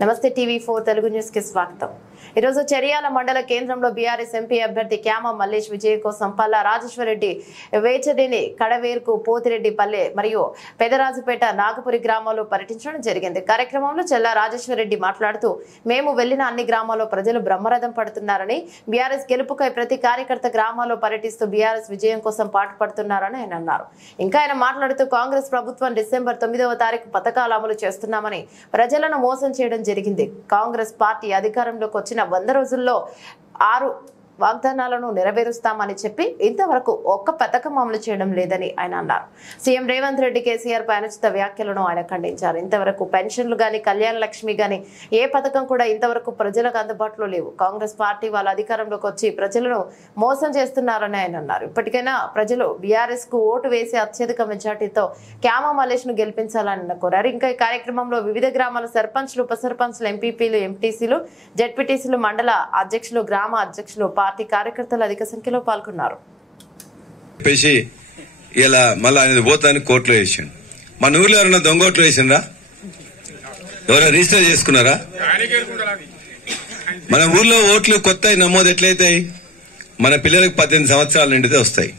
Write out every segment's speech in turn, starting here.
నమస్తే టీవీ4 తెలుగు న్యూస్ కి స్వాగతం. ఈ రోజు చర్యాల మండల కేంద్రంలో బీఆర్ఎస్ ఎంపీ అభ్యర్థి క్యామ మల్లేష్ విజయ్ కోసం పల్లా రాజేశ్వరరెడ్డి వేచడిని కడవేర్కు పోతిరెడ్డిపల్లె మరియు పెదరాజుపేట నాగపురి గ్రామాల్లో పర్యటించడం జరిగింది. కార్యక్రమంలో చెల్లా రాజేశ్వరరెడ్డి మాట్లాడుతూ మేము వెళ్లిన అన్ని గ్రామాల్లో ప్రజలు బ్రహ్మరథం పడుతున్నారని, బీఆర్ఎస్ గెలుపుకై ప్రతి కార్యకర్త గ్రామాల్లో పర్యటిస్తూ బీఆర్ఎస్ విజయం కోసం పాటుపడుతున్నారని ఆయన అన్నారు. ఇంకా ఆయన మాట్లాడుతూ కాంగ్రెస్ ప్రభుత్వం డిసెంబర్ 9వ తారీఖు పథకాలు అమలు చేస్తున్నామని ప్రజలను మోసం చేయడం జరిగింది. కాంగ్రెస్ పార్టీ అధికారంలోకి వచ్చిన 100 రోజుల్లో 6 వాగ్దానాలను నెరవేరుస్తామని చెప్పి ఇంతవరకు ఒక్క పథకం అమలు చేయడం లేదని ఆయన అన్నారు. సీఎం రేవంత్ రెడ్డి కేసీఆర్ పై అనుచిత వ్యాఖ్యలను ఆయన ఖండించారు. ఇంతవరకు పెన్షన్లు గాని, కళ్యాణ లక్ష్మి గాని ఏ పథకం కూడా ఇంతవరకు ప్రజలకు అందుబాటులో లేవు. కాంగ్రెస్ పార్టీ వాళ్ళ అధికారంలోకి వచ్చి ప్రజలను మోసం చేస్తున్నారని ఆయన అన్నారు. ఇప్పటికైనా ప్రజలు బీఆర్ఎస్ కు ఓటు వేసి అత్యధిక మెజార్టీతో క్యామ మల్లేష్ ను గెలిపించాలని కోరారు. ఇంకా ఈ కార్యక్రమంలో వివిధ గ్రామాల సర్పంచ్లు, ఉప సర్పంచ్లు, ఎంపీపీలు, ఎంపీటీసీలు, జెడ్పీటీసీలు, మండల అధ్యక్షులు, గ్రామ అధ్యక్షులు, పార్టీ కార్యకర్తలు అధిక సంఖ్యలో పాల్గొన్నారు. ఇలా మళ్ళీ ఆయన పోతాను కోర్టులో వేసాడు. మన ఊర్లో ఎవరన్నా దొంగ ఓట్లు వేసిండ్రా? ఎవరైనా రిజిస్టర్ చేసుకున్నారా? మన ఊర్లో ఓట్లు కొత్త నమోదు ఎట్లయితాయి? మన పిల్లలకు 18 సంవత్సరాల నిండితే వస్తాయి.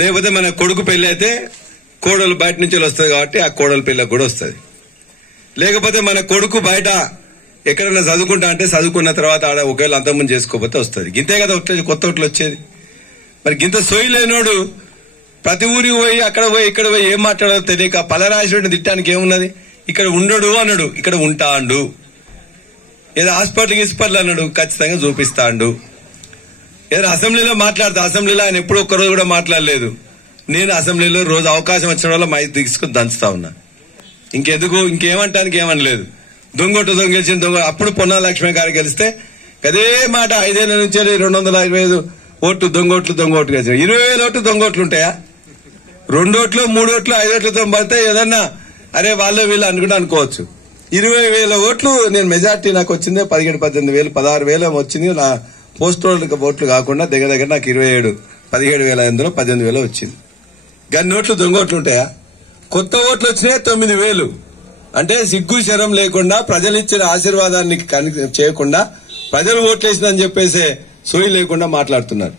లేకపోతే మన కొడుకు పెళ్లి అయితే కోడలు బయట నుంచి వస్తుంది కాబట్టి ఆ కోడలు పిల్లకు కూడా వస్తుంది. లేకపోతే మన కొడుకు బయట ఎక్కడన్నా చదువుకుంటా అంటే చదువుకున్న తర్వాత ఆడ ఒకవేళ అంతకుముందు చేసుకోకపోతే వస్తుంది. గింతే కదా కొత్త ఓట్లు వచ్చేది. మరి గింత సోయి లేనోడు ప్రతి ఊరికి పోయి అక్కడ పోయి ఇక్కడ పోయి ఏం మాట్లాడాలో తెలియక పలరాజుడిని తిట్టడానికి ఏమున్నది? ఇక్కడ ఉండడు అన్నాడు, ఇక్కడ ఉంటాండు. ఏదో హాస్పిటల్ అన్నాడు, ఖచ్చితంగా చూపిస్తాండు. ఏదో అసెంబ్లీలో మాట్లాడతా, అసెంబ్లీలో ఆయన ఎప్పుడు ఒక్కరోజు కూడా మాట్లాడలేదు. నేను అసెంబ్లీలో రోజు అవకాశం వచ్చిన వల్ల మైక్ తీసుకుని దంచుతా ఉన్నా. ఇంకెందుకు, ఇంకేమంటానికి ఏమనలేదు. దొంగోటు గెలిచిన దొంగ అప్పుడు పొన్నాల లక్ష్మీ గారు గెలిస్తే అదే మాట 5 ఏళ్ల నుంచి 225 ఓట్లు దొంగోట్లు గెలిచిన. 20,000 ఓట్లు దొంగోట్లు ఉంటాయా? 2 ఓట్లు 3 ఓట్లు 5 ఓట్లతో పడితే ఏదన్నా అరే వాళ్ళు వీళ్ళు అనుకుంటే అనుకోవచ్చు. 20,000 ఓట్లు నేను మెజార్టీ నాకు వచ్చింది 17,000, 18,000, 16,000 వచ్చింది. నా పోస్టల్ ఓట్లు కాకుండా దగ్గర నాకు 27, 17,000 అందులో 18,000 వచ్చింది. గన్ని ఓట్లు దొంగోట్లు ఉంటాయా? కొత్త ఓట్లు వచ్చినాయి 9,000. అంటే సిగ్గు శరం లేకుండా ప్రజలు ఇచ్చిన ఆశీర్వాదాన్ని చేయకుండా ప్రజలు ఓట్లేసిందని చెప్పేసి సోయి లేకుండా మాట్లాడుతున్నారు.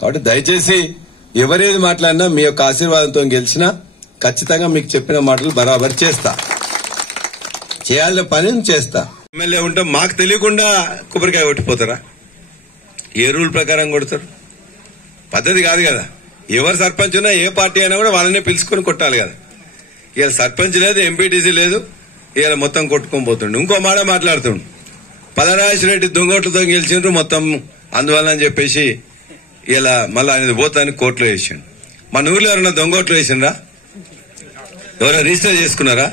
కాబట్టి దయచేసి ఎవరేది మాట్లాడినా మీ యొక్క ఆశీర్వాదంతో గెలిచినా ఖచ్చితంగా మీకు చెప్పిన మాటలు బరాబర్ చేస్తా, చేయాలని పని చేస్తా. ఎమ్మెల్యే ఉంటే మాకు తెలియకుండా కొబ్బరికాయ కొట్టిపోతారా? ఏ రూల్ ప్రకారం కొడతారు? పద్ధతి కాదు కదా. ఎవరు సర్పంచ్ ఉన్నా ఏ పార్టీ అయినా కూడా వాళ్ళనే పిలుచుకొని కొట్టాలి కదా. ఇవాళ సర్పంచ్ లేదు, ఎంపీటీసీ లేదు, ఇవాళ మొత్తం కొట్టుకొని పోతుండు. ఇంకో మాట మాట్లాడుతుండు, పలరాజరెడ్డి దొంగోట్లతో గెలిచిండ్రు మొత్తం అందువల్ల అని చెప్పేసి ఇలా మళ్ళీ ఆయన పోతాను కోర్టులో వేసాడు. మన ఊర్లో ఎవరన్నా దొంగోట్లు వేసిండ్రా? ఎవరైనా రిజిస్టర్ చేసుకున్నారా?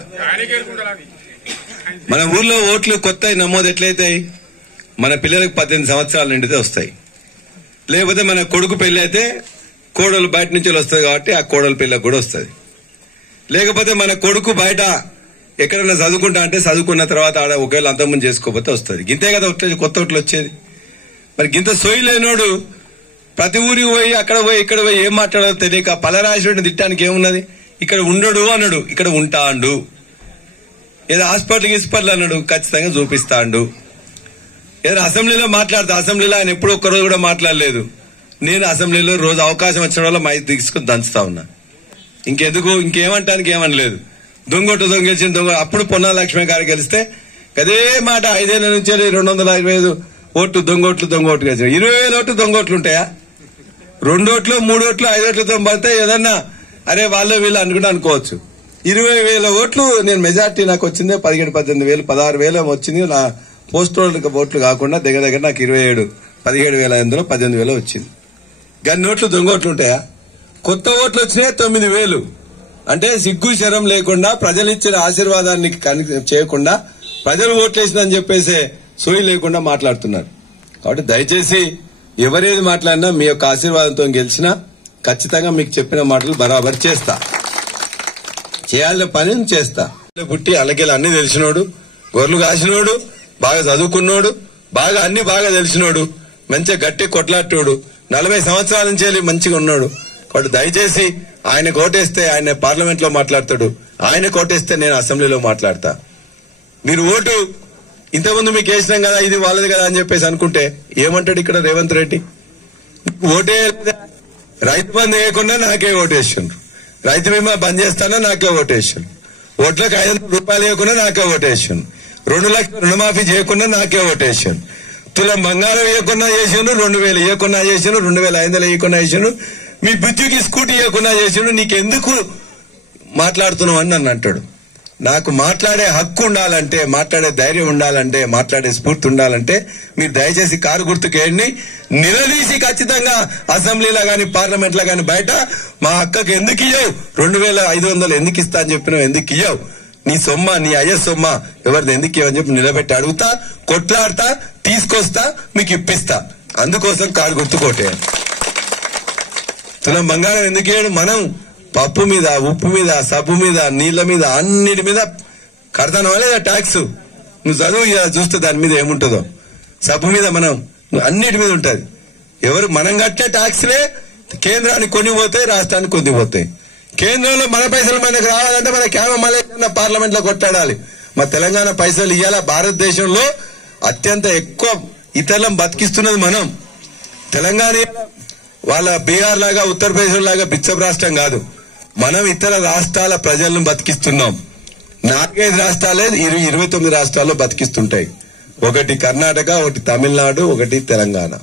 మన ఊర్లో ఓట్లు కొత్త నమోదు ఎట్లయితాయి? మన పిల్లలకు 18 సంవత్సరాల నిండితే వస్తాయి. లేకపోతే మన కొడుకు పెళ్లి అయితే కోడలు బయట నుంచి వస్తుంది కాబట్టి ఆ కోడలు పిల్లకు కూడా వస్తుంది. లేకపోతే మన కొడుకు బయట ఎక్కడన్నా చదువుకుంటా అంటే చదువుకున్న తర్వాత ఆడ ఒకవేళ అంతకుముందు చేసుకోకపోతే వస్తుంది. గింతే కదా కొత్త ఓట్లు వచ్చేది. మరి గింత సోయి లేనోడు ప్రతి ఊరికి పోయి అక్కడ పోయి ఇక్కడ పోయి ఏం మాట్లాడాలో తెలియక పలరాజుడిని తిట్టడానికి ఏమున్నది? ఇక్కడ ఉండడు అన్నాడు, ఇక్కడ ఉంటాండు. ఏదో హాస్పిటల్ అన్నాడు, ఖచ్చితంగా చూపిస్తాండు. ఏదో అసెంబ్లీలో మాట్లాడతా, అసెంబ్లీలో ఆయన ఎప్పుడు ఒక్కరోజు కూడా మాట్లాడలేదు. నేను అసెంబ్లీలో రోజు అవకాశం వచ్చిన వల్ల మైక్ తీసుకుని దంచుతా ఉన్నా. ఇంకెందుకు, ఇంకేమంటానికి ఏమనలేదు. దొంగోటు గెలిచిన దొంగ అప్పుడు పొన్నాల లక్ష్మీ గారు గెలిస్తే అదే మాట 5 ఏళ్ల నుంచి 225 ఓట్లు దొంగోట్లు గెలిచిన. 20,000 ఓట్లు దొంగోట్లు ఉంటాయా? 2 ఓట్లు 3 ఓట్లు 5 ఓట్లతో పడితే ఏదన్నా అరే వాళ్ళు వీళ్ళు అనుకుంటే అనుకోవచ్చు. 20,000 ఓట్లు నేను మెజార్టీ నాకు వచ్చింది 17,000, 18,000, 16,000 వచ్చింది. నా పోస్టల్ ఓట్లు కాకుండా దగ్గర నాకు 27, 17,000 అందులో 18,000 వచ్చింది. గన్ని ఓట్లు దొంగోట్లు ఉంటాయా? కొత్త ఓట్లు వచ్చినాయి 9,000. అంటే సిగ్గు శరం లేకుండా ప్రజలు ఇచ్చిన ఆశీర్వాదాన్ని చేయకుండా ప్రజలు ఓట్లేసిందని చెప్పేసి సోయి లేకుండా మాట్లాడుతున్నారు. కాబట్టి దయచేసి ఎవరేది మాట్లాడినా మీ యొక్క ఆశీర్వాదంతో గెలిచినా ఖచ్చితంగా మీకు చెప్పిన మాటలు బరాబర్ చేస్తా, చేయాలని పని చేస్తా. పుట్టి అలకెళ్ళి అన్ని తెలిసినోడు, గొర్రెలు కాసినోడు, బాగా చదువుకున్నోడు, బాగా అన్ని బాగా తెలిసినోడు, మంచిగా గట్టి కొట్లాటోడు, 40 సంవత్సరాల నుంచి వెళ్ళి మంచిగా ఉన్నాడు. కాబట్టి దయచేసి ఆయన కోటేస్తే ఆయన పార్లమెంట్ లో మాట్లాడతాడు, ఆయన కోటేస్తే నేను అసెంబ్లీలో మాట్లాడతా. మీరు ఓటు ఇంతకుముందు మీకు వేసినాం కదా ఇది వాళ్ళది కదా అని చెప్పేసి అనుకుంటే ఏమంటాడు ఇక్కడ రేవంత్ రెడ్డి? ఓటే రైతు బంధు వేయకుండా నాకే ఓటేసిండ్రు, రైతు బీమా బంద్ చేస్తానా నాకే ఓటేసిండ్రు, ఓట్లకు 500 రూపాయలు వేయకుండా నాకే ఓటేసిండ్రు, 2 లక్షలు రుణమాఫీ చేయకుండా నాకే ఓటేసిండ్రు, తులం బంగారం వేయకుండా చేసిండు, 2000 వేయకుండా చేసిండు, 2500 వేయకుండా చేసిండు, మీ బుజ్జికి స్కూటీ వేయకుండా చేసిండు, నీకెందుకు మాట్లాడుతున్నావు అని నన్ను అంటాడు. నాకు మాట్లాడే హక్కు ఉండాలంటే, మాట్లాడే ధైర్యం ఉండాలంటే, మాట్లాడే స్ఫూర్తి ఉండాలంటే మీరు దయచేసి కారు గుర్తుకేయండి. నిలదీసి ఖచ్చితంగా అసెంబ్లీలో గాని పార్లమెంట్ లో గాని బయట మా అక్కకు ఎందుకు ఇయ్యవు, 2500 ఎందుకు ఇస్తా అని చెప్పినావు, ఎందుకు ఇయ్యవు, నీ సొమ్మ నీ అయ్య సొమ్మ ఎవరిది ఎందుకు ఇవ్వని చెప్పి నిలబెట్టి అడుగుతా, కొట్లాడతా, తీసుకొస్తా, మీకు ఇప్పిస్తా. అందుకోసం కారు గుర్తుకోటే. తులం బంగారం ఎందుకు ఇయ్యడు? మనం పప్పు మీద, ఉప్పు మీద, సబ్బు మీద, నీళ్ల మీద, అన్నిటి మీద కడతాను లేదా ట్యాక్స్? నువ్వు చదువు చూస్తే దాని మీద ఏముంటుందో. సబ్బు మీద మనం అన్నిటి మీద ఉంటది. ఎవరు మనం కట్టే ట్యాక్స్లే కేంద్రానికి కొన్ని పోతాయి, రాష్ట్రానికి కొన్ని పోతాయి. కేంద్రంలో మన పైసలు మనకు రావాలంటే మన కేవలం మళ్ళీ పార్లమెంట్ లో కొట్టాడాలి. మా తెలంగాణ పైసలు ఇవాళ భారతదేశంలో అత్యంత ఎక్కువ ఇతరులను బతికిస్తున్నది మనం. తెలంగాణ వాళ్ళ బీహార్ లాగా ఉత్తరప్రదేశ్ లాగా బిచ్చపు రాష్ట్రం కాదు. మనం ఇతర రాష్ట్రాల ప్రజలను బతికిస్తున్నాం. 4-5 రాష్ట్రాలే 29 రాష్ట్రాల్లో బతికిస్తుంటాయి. ఒకటి కర్ణాటక, ఒకటి తమిళనాడు, ఒకటి తెలంగాణ.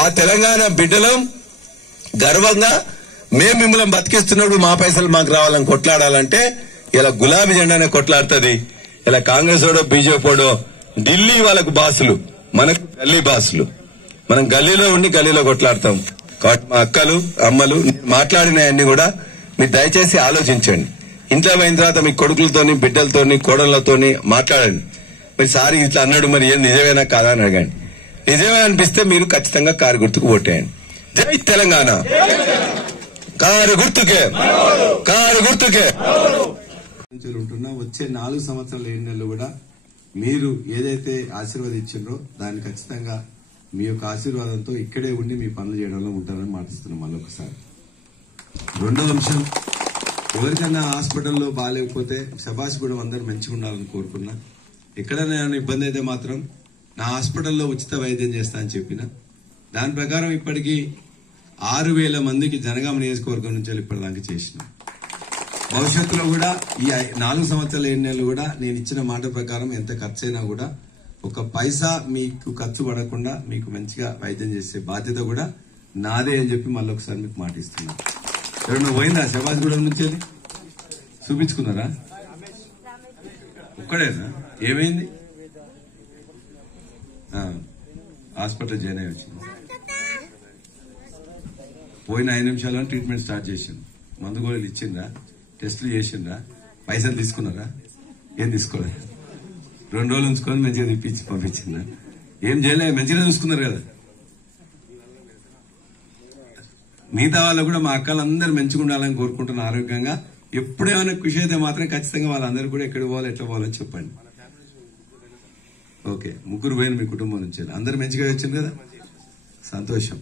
ఆ తెలంగాణ బిడ్డలం గర్వంగా మేము మిమ్మల్ని బతికిస్తున్నప్పుడు మా పైసలు మాకు రావాలని కొట్లాడాలంటే ఇలా గులాబీ జెండానే కొట్లాడుతుంది. ఇలా కాంగ్రెస్ ఓడో బీజేపీడో ఢిల్లీ వాళ్ళకు బాసులు, మనకు గల్లీ బాసులు. మనం గల్లీలో ఉండి గల్లీలో కొట్లాడతాం. కాబట్టి మా అక్కలు అమ్మలు మాట్లాడినవన్నీ కూడా మీరు దయచేసి ఆలోచించండి. ఇంట్లో అయిన తర్వాత మీ కొడుకులతోని, బిడ్డలతోని, కోడళ్లతోని మాట్లాడండి. మరి సారి ఇట్లా అన్నాడు, మరి ఏం నిజమేనా కాదా అని అడగండి. నిజమే అనిపిస్తే మీరు ఖచ్చితంగా కారు గుర్తుకు ఓటేయండి. జై తెలంగాణ. కారు గుర్తుకే, కారు గుర్తుకే. ఉంటున్నా వచ్చే 4 సంవత్సరాల 7 నెలలు కూడా మీరు ఏదైతే ఆశీర్వాదించారో దాన్ని ఖచ్చితంగా మీ యొక్క ఆశీర్వాదంతో ఇక్కడే ఉండి మీ పనులు చేయడంలో ఉంటారని మాటిస్తున్నాం. మళ్ళొకసారి రెండో అంశం, ఎవరికైనా హాస్పిటల్లో బాగాలేకపోతే శబాష్ కూడా అందరు మంచిగా ఉండాలని కోరుకున్నా. ఎక్కడైనా ఇబ్బంది అయితే మాత్రం నా హాస్పిటల్లో ఉచిత వైద్యం చేస్తా అని చెప్పిన దాని ప్రకారం ఇప్పటికీ 6,000 మందికి జనగామ నియోజకవర్గం నుంచి ఇప్పటిదాకా చేసిన. భవిష్యత్తులో కూడా ఈ 4 సంవత్సరాల 7 నెలలు కూడా నేను ఇచ్చిన మాట ప్రకారం ఎంత ఖర్చు అయినా కూడా 1 పైసా మీకు ఖర్చు పడకుండా మీకు మంచిగా వైద్యం చేసే బాధ్యత కూడా నాదే అని చెప్పి మళ్ళీ ఒకసారి మీకు మాట ఇస్తున్నా. ఎవరన్నా పోయిందా శబాజ్గూడెం నుంచి చూపించుకున్నారా? ఒక్కడేనా? ఏమైంది? హాస్పిటల్ జాయిన్ అయ్యి వచ్చింది. పోయిన 5 నిమిషాల్లో ట్రీట్మెంట్ స్టార్ట్ చేసిండు. మందు గోళీలు ఇచ్చిండ్రా, టెస్టులు చేసిండ్రా, పైసలు తీసుకున్నారా? ఏం తీసుకోలేదు. 2 రోజులు ఉంచుకొని మంచిగా తిప్పించి పంపించిందా? ఏం చేయలే, మంచిగా చూసుకున్నారు కదా. మిగతా వాళ్ళు కూడా మా అక్కలందరూ మంచిగా ఉండాలని కోరుకుంటున్న ఆరోగ్యంగా. ఎప్పుడేమైనా కృషి అయితే మాత్రం ఖచ్చితంగా వాళ్ళందరూ కూడా ఎక్కడ పోవాలి, ఎట్లా పోవాలో చెప్పండి. ఓకే, 3 పోయిన మీ కుటుంబం నుంచి అందరు మంచిగా వచ్చింది కదా, సంతోషం.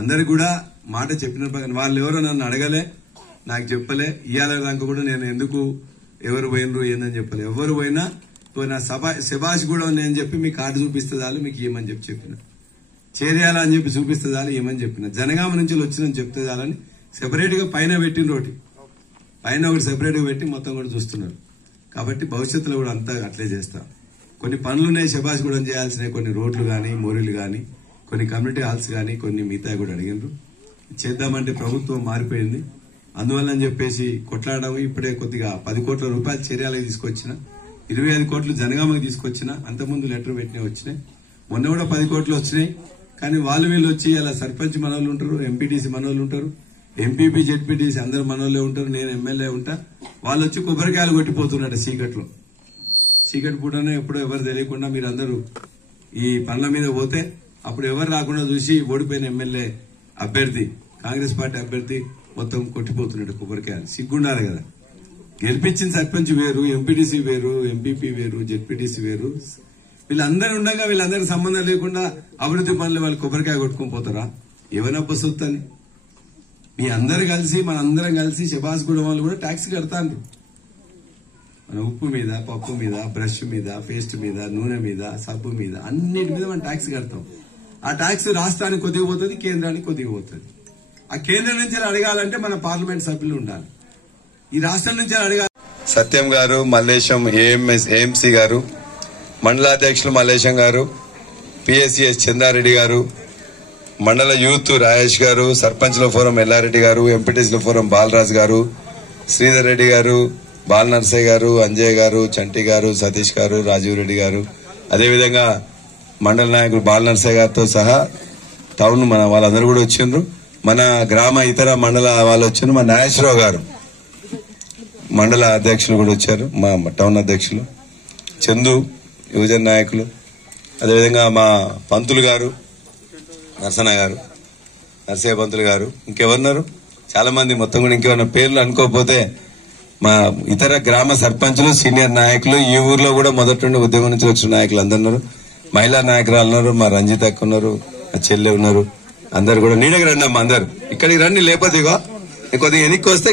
అందరు కూడా మాట చెప్పిన ప్రకారం వాళ్ళు ఎవరో నన్ను అడగలే, నాకు చెప్పలే. ఇవాళ దాకా కూడా నేను ఎందుకు ఎవరు పోయినరు ఏందని చెప్పలే. ఎవరు పోయినా నా శబాష్ కూడా నేను చెప్పి మీ కార్డు చూపిస్తే చాలు, మీకు ఏమని చెప్పి చెప్పిన. చేర్యాల అని చెప్పి చూపిస్తే చాలు, ఏమని చెప్పిన. జనగామ నుంచి వచ్చిందని చెప్తే చాలని సెపరేట్ గా పైన పెట్టిన రోటి పైన ఒకటి సెపరేట్ గా పెట్టి మొత్తం కూడా చూస్తున్నారు. కాబట్టి భవిష్యత్తులో కూడా అంతా అట్లే చేస్తా. కొన్ని పనులున్నాయి శబాష్ కూడా చేయాల్సినవి, కొన్ని రోడ్లు గాని, మోరీలు గాని, కొన్ని కమ్యూనిటీ హాల్స్ గాని, కొన్ని మిగతా కూడా అడిగినారు. చేద్దామంటే ప్రభుత్వం మారిపోయింది, అందువల్ల అని చెప్పేసి కొట్లాడడం. ఇప్పుడే కొద్దిగా 10 కోట్ల రూపాయలు చర్యలకు తీసుకొచ్చిన, 25 కోట్లు జనగామకి తీసుకొచ్చిన. అంతకుముందు లెటర్ పెట్టినా వచ్చినాయి, మొన్న కూడా 10 కోట్లు వచ్చినాయి. కానీ వాళ్ళు వీళ్ళు వచ్చి అలా సర్పంచ్ మనోళ్ళు ఉంటారు, ఎంపీటీసీ మనోళ్ళు ఉంటారు, ఎంపీపీ జెడ్పీటీసీ అందరు మనోళ్ళే ఉంటారు, నేను ఎమ్మెల్యే ఉంటా. వాళ్ళు వచ్చి కొబ్బరికాయలు కొట్టిపోతున్నట్టు చీకట్లో. చీకటి పూటనే ఎప్పుడో ఎవరు తెలియకుండా మీరందరూ ఈ పనుల మీద పోతే అప్పుడు ఎవరు రాకుండా చూసి ఓడిపోయిన ఎమ్మెల్యే అభ్యర్థి, కాంగ్రెస్ పార్టీ అభ్యర్థి మొత్తం కొట్టిపోతున్నట్టు కొబ్బరికాయలు. సిగ్గుండాలి కదా. గెలిపించిన సర్పంచ్ వేరు, ఎంపీటీసీ వేరు, ఎంపీపీ వేరు, జెడ్పీటీసీ వేరు. వీళ్ళందరూ ఉండగా వీళ్ళందరికీ సంబంధం లేకుండా అభివృద్ధి పనులు వాళ్ళు కొబ్బరికాయ కొట్టుకొని పోతారా? ఏమైనా బస్సుని మీ అందరు కలిసి, మనందరం కలిసి శబాష్ గూడెం వాళ్ళు కూడా ట్యాక్స్ కడతాండ్రు. మన ఉప్పు మీద, పప్పు మీద, బ్రష్ మీద, పేస్ట్ మీద, నూనె మీద, సబ్బు మీద, అన్నిటి మీద మనం ట్యాక్స్ కడతాం. ఆ ట్యాక్స్ రాష్ట్రానికి కొద్దిగా పోతుంది, కేంద్రానికి కొద్దిగా పోతుంది. ఆ కేంద్రం నుంచి అడగాలంటే మన పార్లమెంట్ సభ్యులు ఉండాలి. ఈ రాష్ట్రం నుంచి అడగాలి. సత్యం గారు, మల్లేశం ఏఎంసీ గారు, మండలాధ్యక్షులు మల్లేశం గారు, పిఎస్సిఎస్ చందారెడ్డి గారు, మండల యూత్ రాజేష్ గారు, సర్పంచ్ల ఫోరం ఎల్లారెడ్డి గారు, ఎంపీటీసీల ఫోరం బాలరాజ్ గారు, శ్రీధర్ రెడ్డి గారు, బాల నర్సయ్య గారు, అంజయ్ గారు, చంటి గారు, సతీష్ గారు, రాజీవ్ రెడ్డి గారు, అదేవిధంగా మండల నాయకులు బాల నర్సయ్య గారితో సహా టౌన్ మన వాళ్ళందరూ కూడా వచ్చిండ్రు. మన గ్రామ ఇతర మండల వాళ్ళు వచ్చిండ్రు. మా నాగేశ్వరరావు గారు మండల అధ్యక్షులు కూడా వచ్చారు, మా టౌన్ అధ్యక్షులు చందు, యువజన నాయకులు, అదేవిధంగా మా పంతులు గారు, నరసయ్య పంతులు గారు, ఇంకెవరున్నారు చాలా మంది. మొత్తం కూడా ఇంకేమన్నా పేర్లు అనుకోకపోతే మా ఇతర గ్రామ సర్పంచులు, సీనియర్ నాయకులు, ఈ ఊర్లో కూడా మొదటి నుండి ఉద్యమం నుంచి వచ్చిన నాయకులు అందరు ఉన్నారు. మహిళా నాయకురాలు ఉన్నారు, మా రంజిత్ అక్క ఉన్నారు, మా చెల్లె ఉన్నారు. అందరు కూడా నీడకి రండి అమ్మా, అందరు ఇక్కడికి రండి. లేకపోతే కొద్దిగా ఎన్నిక వస్తే